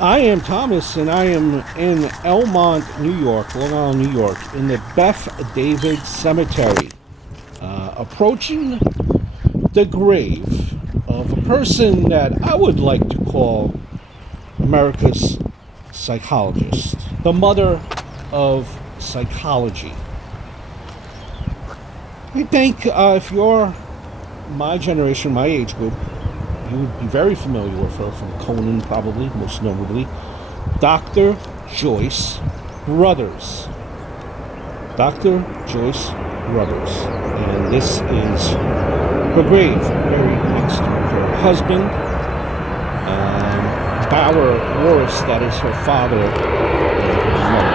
I am Thomas, and I am in Elmont, New York, Long Island, New York, in the Beth David Cemetery, approaching the grave of a person that I would like to call America's psychologist, the mother of psychology. I think if you're my generation, my age group, you would be very familiar with her from Conan, probably, most notably. Dr. Joyce Brothers. Dr. Joyce Brothers. And this is her grave, buried next to her husband, Bauer Morris, that is her father and her mother.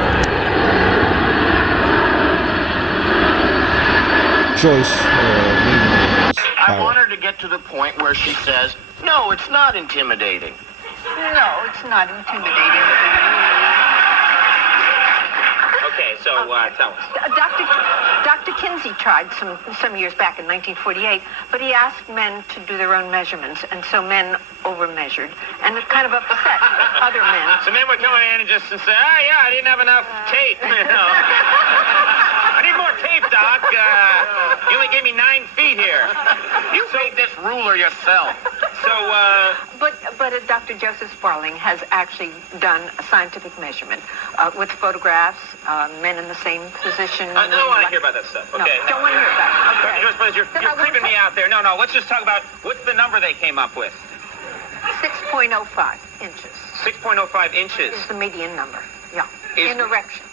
Joyce, her maiden name is I Bauer. want her to get to the point where she says, no, it's not intimidating. No, it's not intimidating. Okay, so tell us. Dr. Kinsey tried some years back in 1948, but he asked men to do their own measurements, and so men over-measured, and it kind of upset other men. So men would come in and just say, yeah, I didn't have enough tape. I need more tape, Doc. You only gave me 9 feet here. You made this ruler yourself. So, But Dr. Joseph Sparling has actually done a scientific measurement with photographs, men in the same position. I don't want to hear about that stuff, okay? No, don't want to hear about it. Okay. Dr. Joyce, you're creeping me out there. No, let's just talk about what's the number they came up with. 6.05 inches 6.05 inches. is the median number. Yeah. Is- In erection.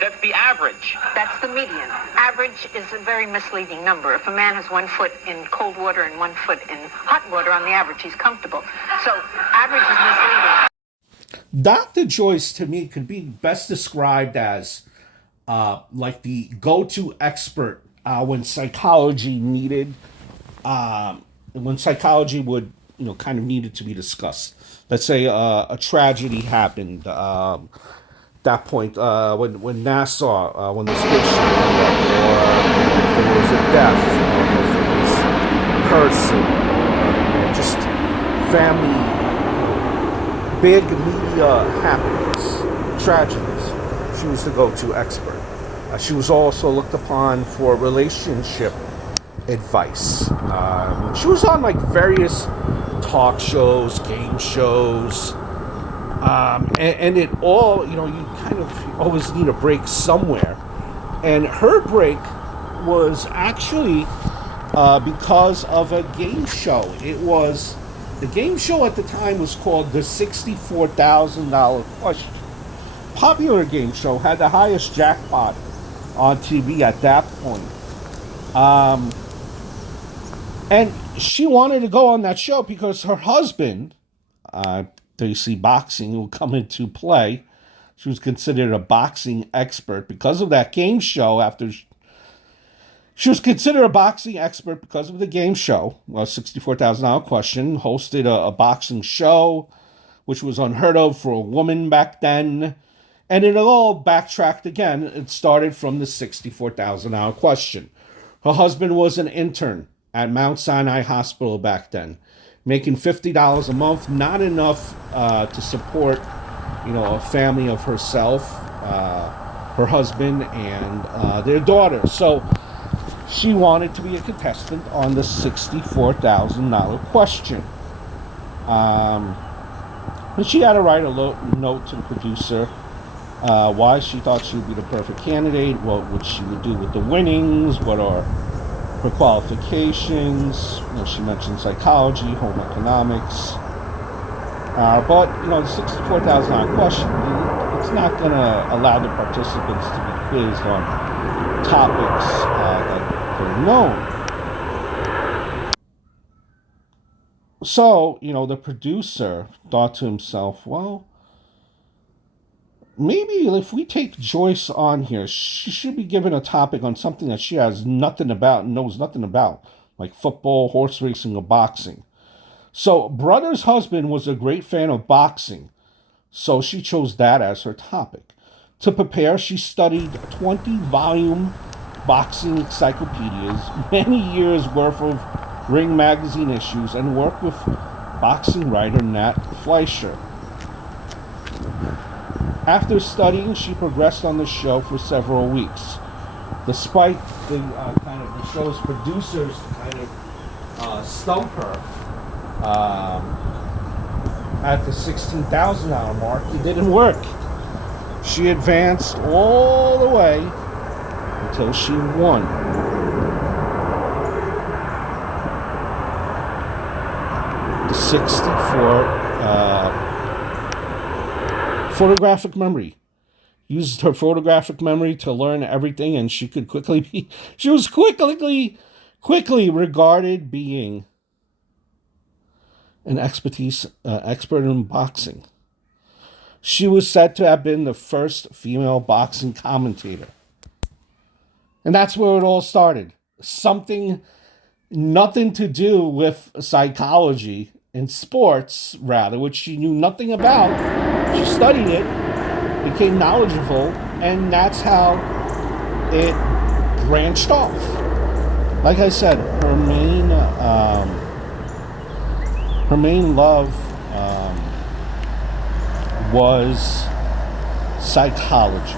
That's the average. That's the median. Average is a very misleading number. If a man has 1 foot in cold water and 1 foot in hot water, on the average, he's comfortable. So average is misleading. Dr. Joyce, to me, could be best described as like the go-to expert when psychology needed, when psychology would, kind of needed to be discussed. Let's say a tragedy happened. That point, when NASA, when the spaceship went up, or there was a death of a famous person, just family, big media happenings, tragedies. She was the go-to expert. She was also looked upon for relationship advice. She was on like various talk shows, game shows, and it all, you kind of always need a break somewhere. And her break was actually because of a game show. The game show at the time was called the $64,000 Question. Popular game show, had the highest jackpot on TV at that point. And she wanted to go on that show because her husband, they see boxing will come into play. She was considered a boxing expert because of that game show. She was considered a boxing expert because of the game show, well, $64,000 Question, hosted a boxing show, which was unheard of for a woman back then. And it all backtracked again. It started from the $64,000 Question. Her husband was an intern at Mount Sinai Hospital back then, making $50 a month, not enough to support, a family of herself, her husband, and their daughter. So she wanted to be a contestant on the $64,000 Question. And she had to write a note to the producer why she thought she would be the perfect candidate, what she would do with the winnings, what are her qualifications. She mentioned psychology, home economics. But the $64,000 Question, it's not going to allow the participants to be quizzed on topics that they're known. So, the producer thought to himself, well, maybe if we take Joyce on here, she should be given a topic on something that she has nothing about, knows nothing about, like football, horse racing, or boxing. So, Brother's husband was a great fan of boxing, so she chose that as her topic. To prepare, she studied 20-volume boxing encyclopedias, many years worth of Ring magazine issues, and worked with boxing writer Nat Fleischer. After studying, she progressed on the show for several weeks. Despite the the show's producers kind of stump her at the $16,000 mark, it didn't work. She advanced all the way until she won. The 64 photographic memory. Used her photographic memory to learn everything, and she was quickly regarded being an expert in boxing. She was said to have been the first female boxing commentator. And that's where it all started. Nothing to do with psychology in sports, rather, which she knew nothing about. She studied it, became knowledgeable, and that's how it branched off. Like I said, her main love was psychology.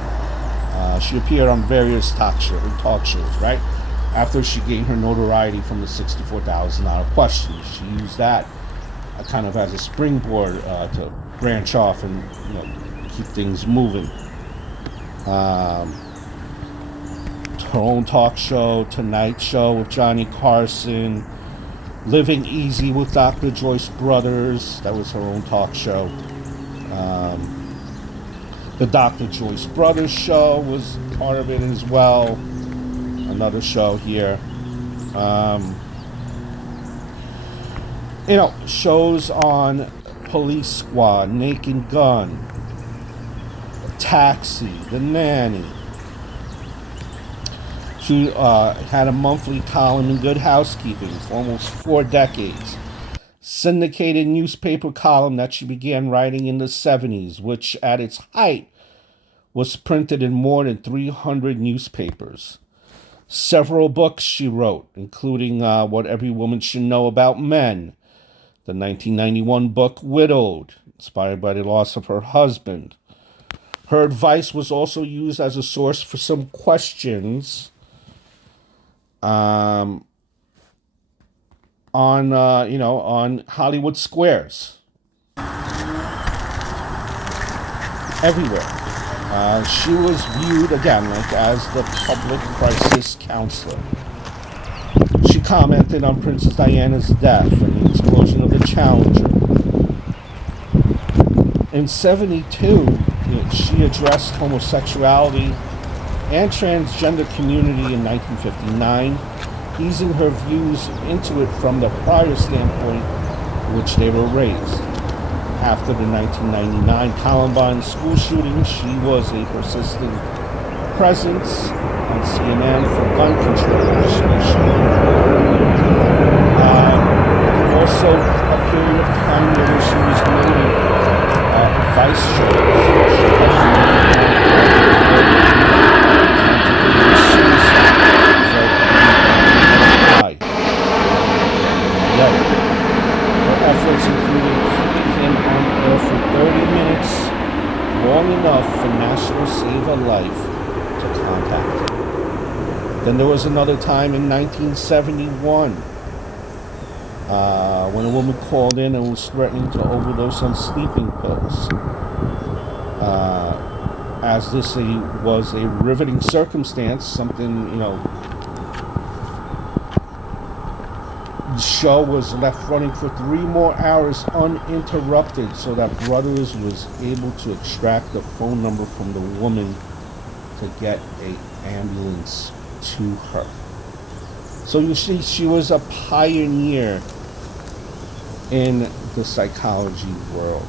She appeared on various talk shows, right? After she gained her notoriety from the $64,000 question, she used that kind of as a springboard to branch off and keep things moving. Her own talk show, Tonight Show with Johnny Carson, Living Easy with Dr. Joyce Brothers, that was her own talk show. The Dr. Joyce Brothers show was part of it as well. Another show here. Shows on Police Squad, Naked Gun, Taxi, The Nanny. She had a monthly column in Good Housekeeping for almost 4 decades. Syndicated newspaper column that she began writing in the 70s, which at its height was printed in more than 300 newspapers. Several books she wrote, including What Every Woman Should Know About Men, the 1991 book Widowed, inspired by the loss of her husband. Her advice was also used as a source for some questions on Hollywood squares. Everywhere. She was viewed, again, as the public crisis counselor. She commented on Princess Diana's death and the explosion of the Challenger. In 1972, she addressed homosexuality and transgender community in 1959, easing her views into it from the prior standpoint in which they were raised. After the 1999 Columbine school shooting, she was a persistent presence on CNN for gun control legislation. Also, a period of time where she was doing advice shows. Her efforts included keeping him on air for 30 minutes, long enough for National Save a Life to contact him. Then there was another time in 1971 when a woman called in and was threatening to overdose on sleeping pills. As this was a riveting circumstance, something, the show was left running for 3 more hours uninterrupted so that Brothers was able to extract the phone number from the woman to get an ambulance to her. So you see, she was a pioneer in the psychology world.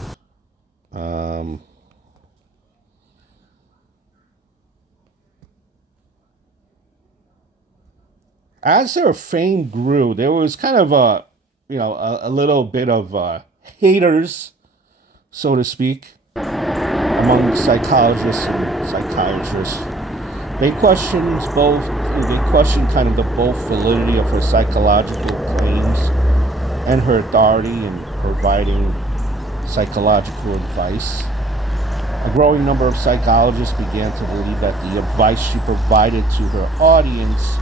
As her fame grew, there was kind of a little bit of haters, so to speak, among psychologists and psychiatrists. They questioned kind of the both validity of her psychological claims and her authority in providing psychological advice. A growing number of psychologists began to believe that the advice she provided to her audience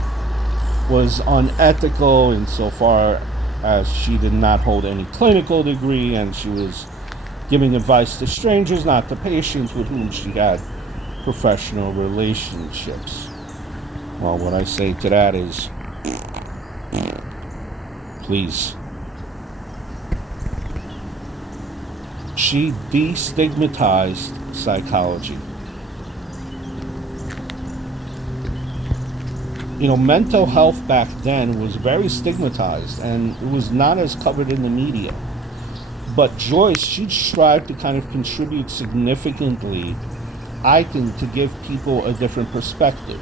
was unethical insofar as she did not hold any clinical degree and she was giving advice to strangers, not to patients with whom she had professional relationships. Well, what I say to that is, please. She destigmatized psychology. Mental health back then was very stigmatized and it was not as covered in the media. But Joyce, she strived to kind of contribute significantly, I think, to give people a different perspective.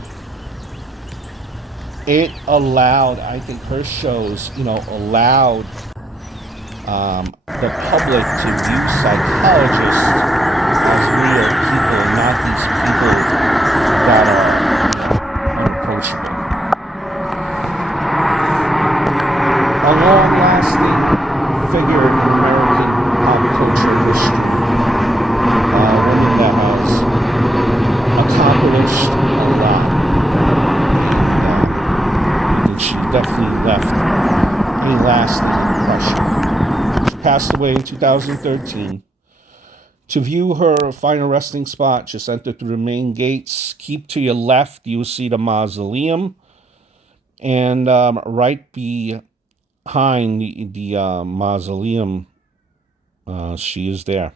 It allowed, I think, her shows, allowed the public to view psychologists as real people, not these people that are unapproachable. A long-lasting figure in American pop culture history. A woman that has accomplished a lot. And she definitely left a lasting impression. She passed away in 2013. To view her final resting spot, just enter through the main gates. Keep to your left, you'll see the mausoleum. And right behind the mausoleum, she is there.